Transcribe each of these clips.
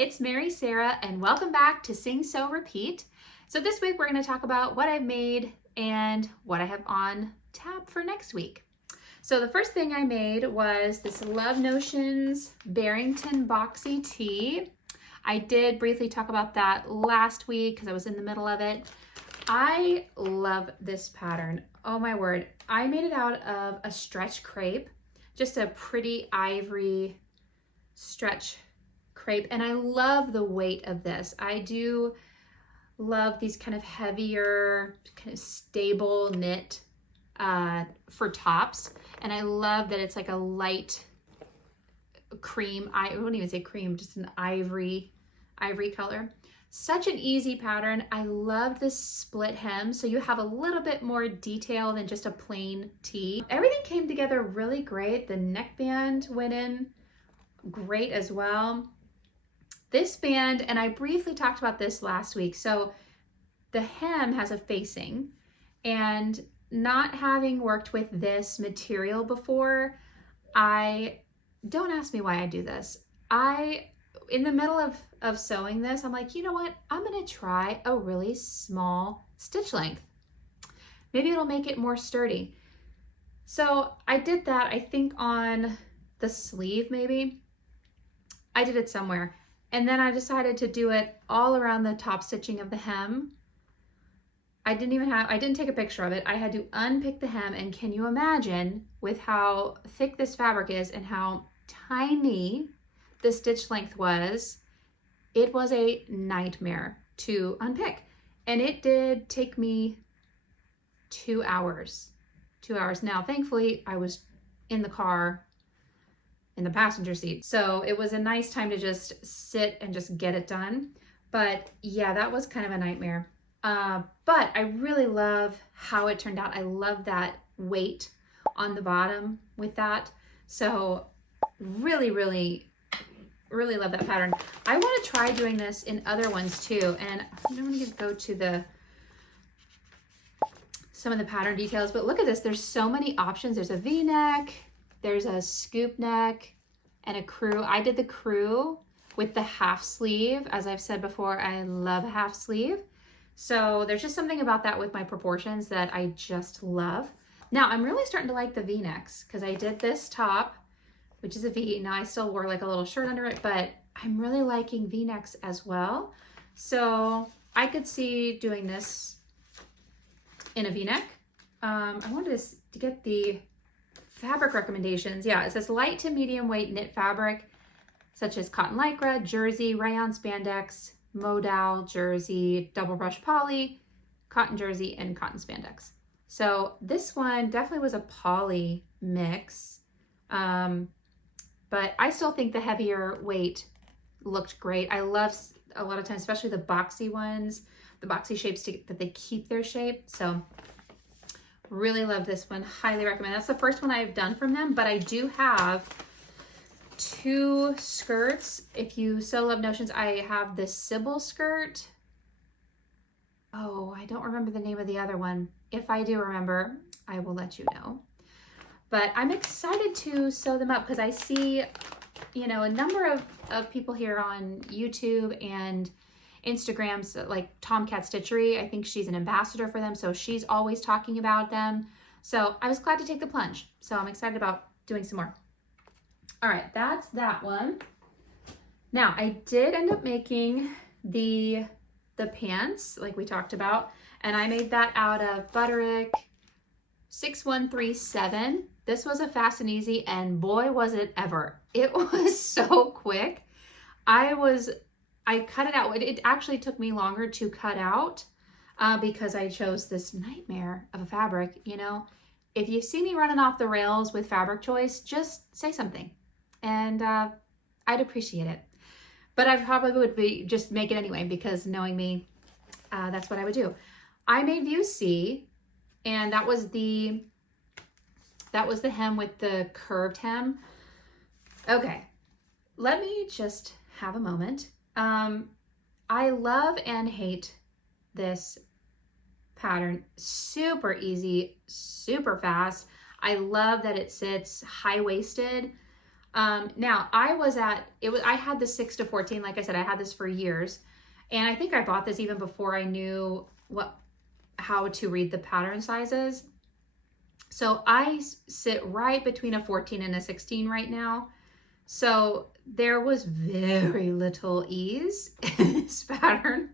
it's Mary Sarah and welcome back to Sing, Sew, Repeat. So this week we're going to talk about what I've made and what I have on tap for next week. So the first thing I made was this Love Notions Barrington Boxy tee. I did briefly talk about that last week because I was in the middle of it. I love this pattern. Oh my word. I made it out of a stretch crepe, just a pretty ivory stretch crepe, and I love the weight of this. I do love these kind of heavier, kind of stable knit for tops, and I love that it's like a light cream. I wouldn't even say cream, just an ivory color. Such an easy pattern. I love this split hem, so you have a little bit more detail than just a plain tee. Everything came together really great. The neckband went in great as well. This band, and I briefly talked about this last week, so the hem has a facing, and not having worked with this material before, don't ask me why I do this. In the middle of sewing this, I'm like, you know what? I'm gonna try a really small stitch length. Maybe it'll make it more sturdy. So I did that, I think on the sleeve maybe. I did it somewhere. And then I decided to do it all around the top stitching of the hem. I didn't take a picture of it. I had to unpick the hem, and can you imagine with how thick this fabric is and how tiny the stitch length was? It was a nightmare to unpick. And it did take me 2 hours. 2 hours. Now, thankfully, I was in the car in the passenger seat, so it was a nice time to just sit and just get it done. But yeah, that was kind of a nightmare. But I really love how it turned out. I love that weight on the bottom with that. So really love that pattern. I want to try doing this in other ones too. And I'm going to go to some of the pattern details, but look at this. There's so many options. There's a V-neck, there's a scoop neck, and a crew. I did the crew with the half sleeve. As I've said before, I love a half sleeve. So there's just something about that with my proportions that I just love. Now I'm really starting to like the V-necks because I did this top, which is a V. Now I still wore like a little shirt under it, but I'm really liking V-necks as well. So I could see doing this in a V-neck. I wanted to get the fabric recommendations. Yeah, it says light to medium weight knit fabric, such as cotton lycra, jersey, rayon spandex, modal, jersey, double brush poly, cotton jersey, and cotton spandex. So this one definitely was a poly mix, but I still think the heavier weight looked great. I love a lot of times, especially the boxy ones, the boxy shapes that they keep their shape. So really love this one, highly recommend. That's the first one I've done from them, but I do have 2 skirts. If you sew Love Notions, I have this Sybil skirt. Oh, I don't remember the name of the other one. If I do remember, I will let you know. But I'm excited to sew them up because I see, you know, a number of people here on YouTube and Instagram, so like Tomcat Stitchery. I think she's an ambassador for them, so she's always talking about them. So I was glad to take the plunge. So I'm excited about doing some more. All right, that's that one. Now I did end up making the pants like we talked about, and I made that out of Butterick 6137. This was a fast and easy, and boy was it ever. It was so quick. I cut it out. It actually took me longer to cut out because I chose this nightmare of a fabric. You know, if you see me running off the rails with fabric choice, just say something and I'd appreciate it. But I probably would just make it anyway because knowing me, that's what I would do. I made view C, and that was the hem with the curved hem. Okay, let me just have a moment. I love and hate this pattern. Super easy, super fast. I love that it sits high-waisted. Now I had the 6 to 14. Like I said, I had this for years. And I think I bought this even before I knew how to read the pattern sizes. So I sit right between a 14 and a 16 right now. So there was very little ease in this pattern.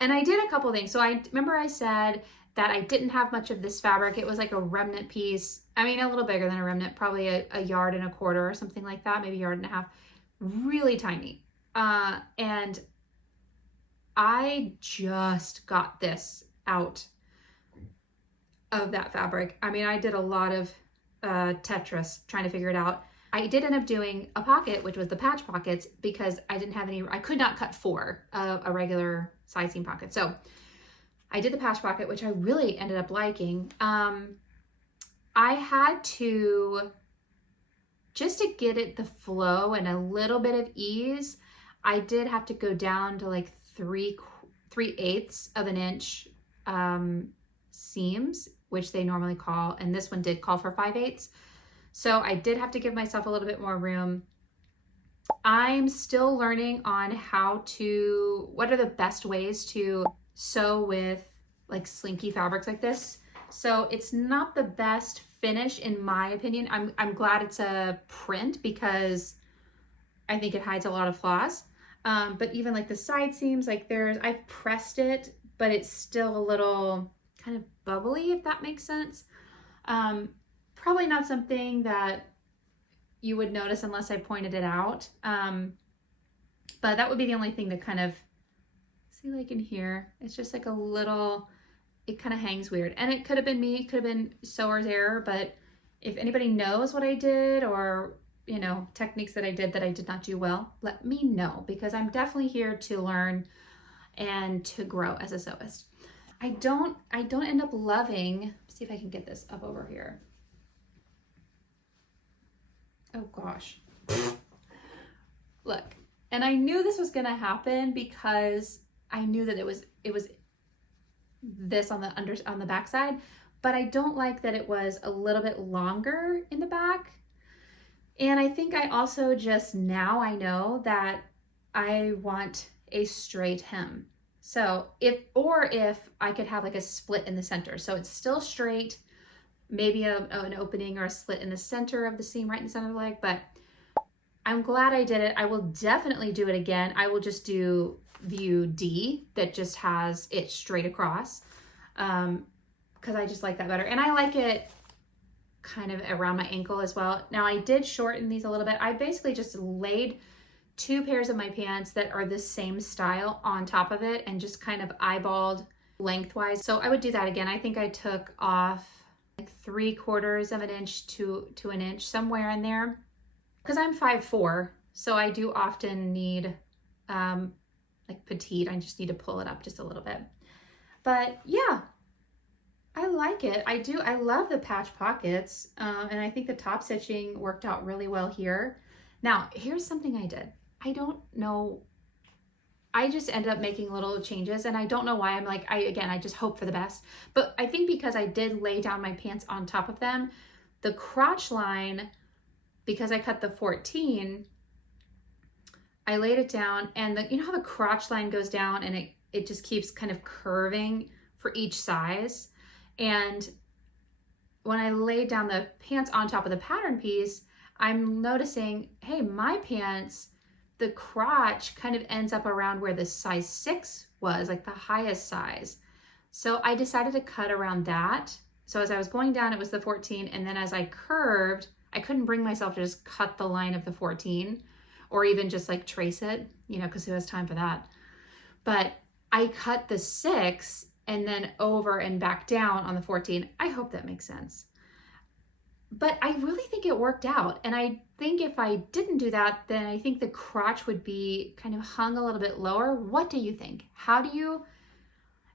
And I did a couple things. So I remember I said that I didn't have much of this fabric. It was like a remnant piece. I mean, a little bigger than a remnant, probably a yard and a quarter or something like that, maybe a yard and a half, really tiny. And I just got this out of that fabric. I mean, I did a lot of Tetris trying to figure it out. I did end up doing a pocket, which was the patch pockets, because I didn't have any, I could not cut 4 a regular side seam pocket. So I did the patch pocket, which I really ended up liking. I had to, just to get it the flow and a little bit of ease, I did have to go down to like 3/8 of an inch seams, which they normally call, and this one did call for 5/8. So I did have to give myself a little bit more room. I'm still learning on what are the best ways to sew with like slinky fabrics like this. So it's not the best finish in my opinion. I'm glad it's a print because I think it hides a lot of flaws. But even like the side seams, like I've pressed it, but it's still a little kind of bubbly, if that makes sense. Probably not something that you would notice unless I pointed it out. But that would be the only thing that kind of, see, like in here, it's just like a little, it kind of hangs weird. And it could have been me, it could have been sewer's error, but if anybody knows what I did or, you know, techniques that I did not do well, let me know, because I'm definitely here to learn and to grow as a sewist. I don't end up loving, see if I can get this up over here. Oh gosh. Look, and I knew this was gonna happen because I knew that it was this on the back side, but I don't like that it was a little bit longer in the back. And I think I also just now I know that I want a straight hem. So if I could have like a split in the center, so it's still straight, maybe an opening or a slit in the center of the seam, right in the center of the leg, but I'm glad I did it. I will definitely do it again. I will just do view D that just has it straight across, because I just like that better. And I like it kind of around my ankle as well. Now I did shorten these a little bit. I basically just laid 2 pairs of my pants that are the same style on top of it and just kind of eyeballed lengthwise. So I would do that again. I think I took off like 3/4 of an inch to an inch, somewhere in there, because I'm 5'4", so I do often need like petite. I just need to pull it up just a little bit. But yeah, I like it. I love the patch pockets, and I think the top stitching worked out really well here. Now here's something I did. I don't know, I just ended up making little changes, and I don't know why. I'm like, I just hope for the best. But I think because I did lay down my pants on top of them, the crotch line, because I cut the 14, I laid it down, and you know how the crotch line goes down and it just keeps kind of curving for each size. And when I laid down the pants on top of the pattern piece, I'm noticing, hey, my pants, the crotch kind of ends up around where the size 6 was, like the highest size. So I decided to cut around that. So as I was going down, it was the 14. And then as I curved, I couldn't bring myself to just cut the line of the 14 or even just like trace it, you know, because who has time for that? But I cut the 6 and then over and back down on the 14. I hope that makes sense. But I really think it worked out. And I think if I didn't do that, then I think the crotch would be kind of hung a little bit lower. What do you think?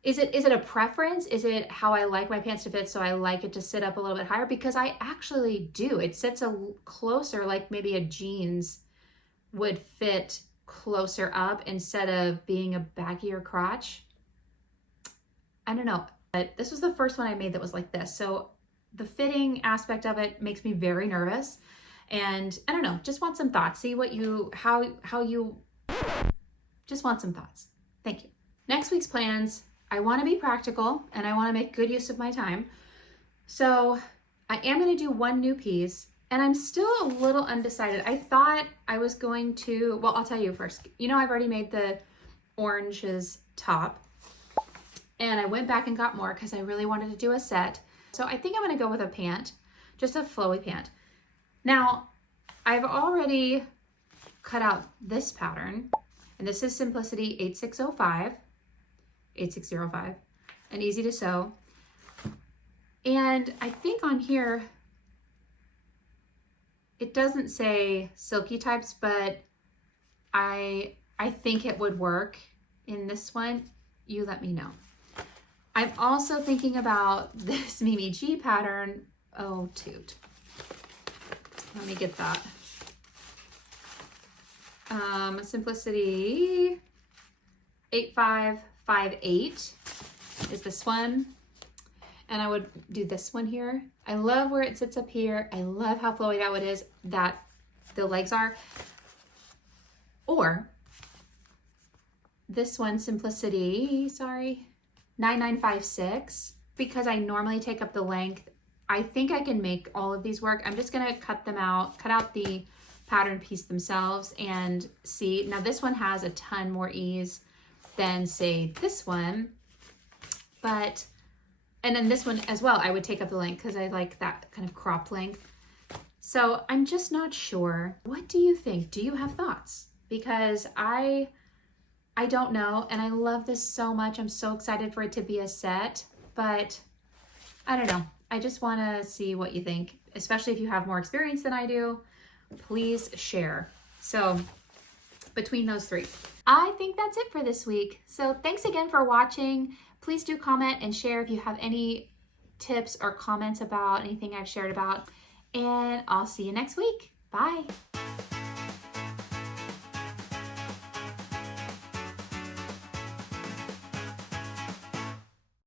Is it a preference? Is it how I like my pants to fit, so I like it to sit up a little bit higher? Because I actually do. It sits closer, like maybe a jeans would fit closer up instead of being a baggier crotch. I don't know, but this was the first one I made that was like this. So the fitting aspect of it makes me very nervous. And I don't know, just want some thoughts. See what you, how you, just want some thoughts. Thank you. Next week's plans, I want to be practical and I want to make good use of my time. So I am going to do one new piece, and I'm still a little undecided. I thought I was going to, well, I'll tell you first. You know, I've already made the oranges top, and I went back and got more because I really wanted to do a set. So I think I'm going to go with a pant, just a flowy pant. Now, I've already cut out this pattern, and this is Simplicity 8605, and easy to sew. And I think on here, it doesn't say silky types, but I think it would work in this one. You let me know. I'm also thinking about this Mimi G pattern. Oh, toot. Let me get that. Simplicity 8558 is this one. And I would do this one here. I love where it sits up here. I love how flowy that one is, that the legs are. Or this one, Simplicity, 9956, because I normally take up the length. I think I can make all of these work. I'm just gonna cut them out, cut out the pattern piece themselves and see. Now this one has a ton more ease than say this one, and then this one as well, I would take up the length because I like that kind of cropped length. So I'm just not sure. What do you think? Do you have thoughts? Because I don't know, and I love this so much. I'm so excited for it to be a set, but I don't know. I just want to see what you think, especially if you have more experience than I do. Please share. So between those three, I think that's it for this week. So thanks again for watching. Please do comment and share if you have any tips or comments about anything I've shared about, and I'll see you next week. Bye.